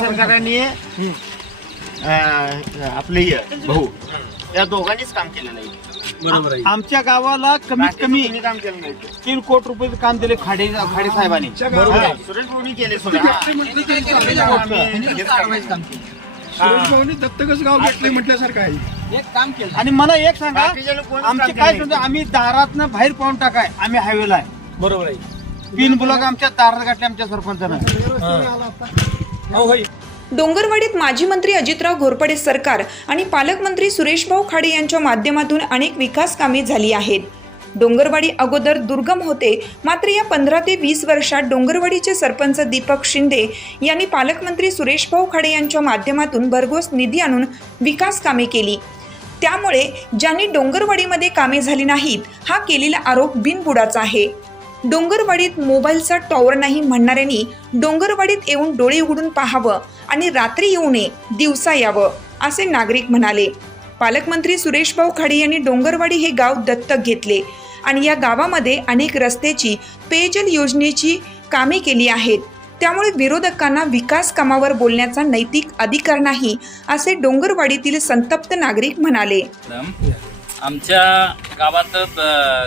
सरकारांनी अं, आपले हे भाऊ या दोघांनीच काम केलेलं आहे. बरोबर आहे. आमच्या गावाला कमीत कमी काम केलं नाही? तीन कोटी रुपये काम दिले खाडे खाडे साहेबांनी. हा, सुरेश भाऊनी केले सुद्धा. आम्ही हेच काम सुरेश भाऊनी दत्तकच गाव घेतले म्हटल्यासारखं आहे. आणि मला एक सांगा बाकीच्याला कोणीच आमचे काम काय केलं समजा आम्ही दारातनं बाहेर पाहून टाकाय आम्ही हायवेला आहे. बरोबर आहे. तीन ब्लॉक आमच्या दारात गाठले आमच्या सरपंचानं. हो. डोंगरवाडीत माजी मंत्री अजितराव घोरपडे सरकार आणि पालकमंत्री सुरेशभाऊ खाडे यांच्या माध्यमातून अनेक विकास कामे झाली आहेत. डोंगरवाडी अगोदर दुर्गम होते मात्र या पंधरा ते वीस वर्षात डोंगरवाडीचे सरपंच दीपक शिंदे यांनी पालकमंत्री सुरेशभाऊ खाडे यांच्या माध्यमातून भरघोस निधी आणून विकास कामे केली. त्यामुळे ज्यांनी डोंगरवाडीमध्ये कामे झाली नाहीत हा केलेला आरोप बिनबुडाचा आहे. डोंगरवाडीत मोबाईलचा टॉवर नाही म्हणणाऱ्यांनी डोंगरवाडीत येऊन डोळे उघडून पाहावं आणि रात्री येऊ नये दिवसा यावं असे नागरिक म्हणाले. पालकमंत्री सुरेशभाऊ खाडे यांनी डोंगरवाडी हे गाव दत्तक घेतले आणि या गावामध्ये अनेक रस्त्याची पेयजल योजनेची कामे केली आहेत. त्यामुळे विरोधकांना विकास कामावर बोलण्याचा नैतिक अधिकार नाही असे डोंगरवाडीतील संतप्त नागरिक म्हणाले. आमच्या गावात अ,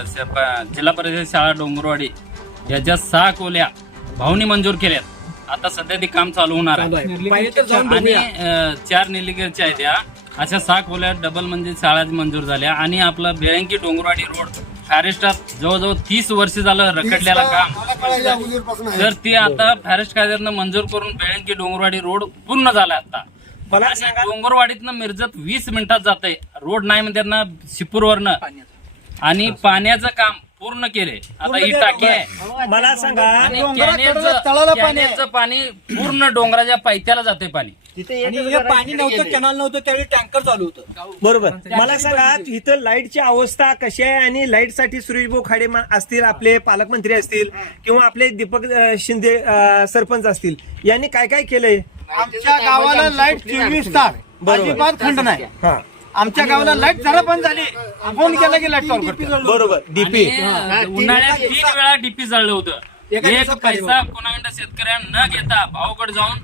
स- जिल्हा परिषद शाळा डोंगरवाडी याच्या सहा कोल्या भावनी मंजूर केल्यात. आता सध्या ते काम चालू होणार आहे. आणि चार निलिगरच्या आहेत या. अशा सहा खोल्या डबल म्हणजे शाळा मंजूर झाल्या. आणि आपलं बेळंकी डोंगरवाडी रोड फॉरेस्टात जवळजवळ तीस वर्ष झालं रखडलेला काम. तर ते आता फॉरेस्ट कायद्यानं मंजूर करून बेळंकी डोंगरवाडी रोड पूर्ण झाला आता. मला सांगा. डोंगरवाडीतनं मिरजत वीस मिनिटात जाते रोड नाही म्हणतात ना शिपूरवरनं. आणि पाण्याचं काम पूर्ण केले आता ही टाकी आहे. मला सांगा आणि डोंगराकडं कॅनेलचं- तळाला पाणी आहे. कॅनेलचं पाणी पूर्ण डोंगराच्या पायथ्याला जाते पाणी. तिथे आणि हे पाणी नव्हतं. कॅनल नव्हतं त्यावेळी टँकर चालू होतं. बरोबर. मला सांगा इथं लाईटची अवस्था कशी आहे? आणि लाइटसाठी सुरेशभाऊ खाडे मा- असतील आपले पालकमंत्री असतील किंवा आपले दीपक अं, शिंदे अं, सरपंच असतील यांनी काय काय केलंय? आमच्या गावाला लाइट चोवीस तास. अजिबात खंड नाही. हा. आमच्या गावाला लाइट जरा बंद झाली. फोन केला की लाइट चालू करतो. बरोबर. डीपी आणि उन्हाळ्यात तीन वेळा डीपी जळलं होतं. एका एक दिवसात खाली पैसा कोणाकडे शेतकऱ्यांना न घेता भावाकडे जाऊन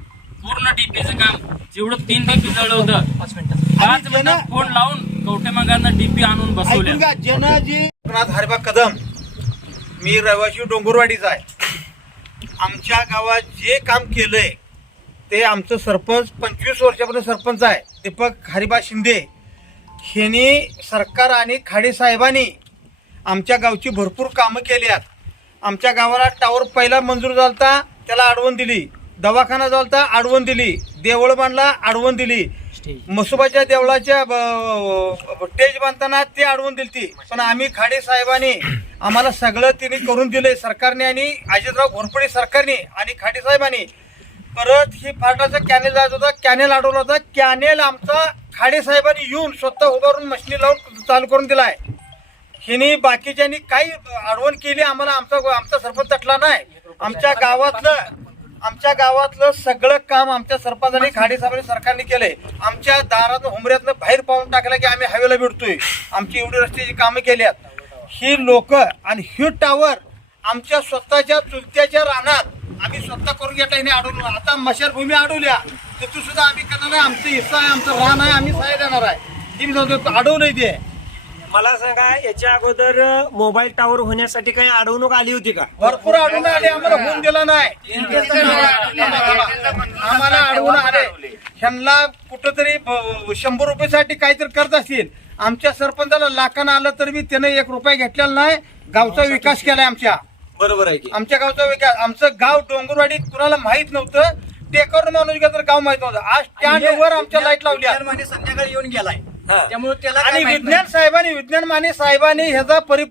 पूर्ण डीपीचं काम जेवढं तीन डीपी जळलं होतं पाच मिनिटात फोन लावून कवठे मगांना डीपी आणून बसवल्या. ऐकून घ्या ज्यांना जी रघुनाथ हरिबा कदम. मी रहिवाशी डोंगरवाडीचा आहे. आमच्या गावात जे काम केलंय ते आमचं सरपंच पंचवीस वर्षापर्यंत सरपंच आहे. दीपक हरिबा शिंदे ह्यांनी सरकार आणि खाडे साहेबांनी आमच्या गावची भरपूर कामं केली आहेत. आमच्या गावाला टावर पहिला मंजूर झालता त्याला आडवण दिली. दवाखाना झालता आडवण दिली. देवळ बांधला आडवण दिली. मसोबाच्या देवळाच्या स्टेज बांधताना ते अडवून दिलती. पण आम्ही खाडे साहेबांनी आम्हाला सगळं तिने करून दिले सरकारने आणि अजितराव घोरपडे सरकारने आणि खाडे साहेबांनी. परत ही फाटाचं कॅनेल जायचं होतं कॅनेल अडवलं होता. कॅनेल आमचा खाडे साहेबांनी येऊन स्वतः उभारून मशिनी लावून चालू करून दिला आहे हिने बाकीच्यांनी काही अडवण केली आम्हाला आमचा आमचा सरपंच तटला नाही. आमच्या गावातलं आमच्या गावातलं सगळं काम आमच्या सरपंचाने खाडे साहेबांनी सरकारने केलंय. आमच्या दारात हुमऱ्यातनं बाहेर पाहून टाकलं की आम्ही हवेला भेटतोय आमची एवढी रस्त्याची कामं केली आहेत ही लोक आणि ही टावर आमच्या स्वतःच्या चुलत्याच्या रानात आम्ही स्वतः करून घेतला हिने अडवलं आता मशारभूमी अडवल्या तिथून सुद्धा आम्ही करणार आहे. आमचं हिस्सा आहे आमचं रान आहे आम्ही सहाय्य देणार आहे. ती मी अडवलंय ते. मला सांगा याच्या अगोदर मोबाईल टावर होण्यासाठी काही अडवणूक आली होती का? भरपूर अडवून आले. आम्हाला होऊन दिला नाही. आम्हाला अडवून आले. ह्यांना कुठंतरी शंभर रुपयासाठी काहीतरी करत असतील. आमच्या सरपंचाला लाखानं आलं तर मी त्यानं एक रुपया घेतलेला नाही. गावचा विकास केलाय आमच्या. बरोबर आहे की. आमच्या गावचा विकास आमचं गाव डोंगरवाडी कुणाला माहीत नव्हतं. टेकर माणूस गेला तर गाव माहीत नव्हतं. आज स्टँडवर आमच्या लाइट लावल्या. संध्याकाळी येऊन गेलाय. हा. त्यामुळे त्याला आणि काय माहीत नाही. विज्ञान साहेबांनी विज्ञान माने साहेबांनी ह्याचा परि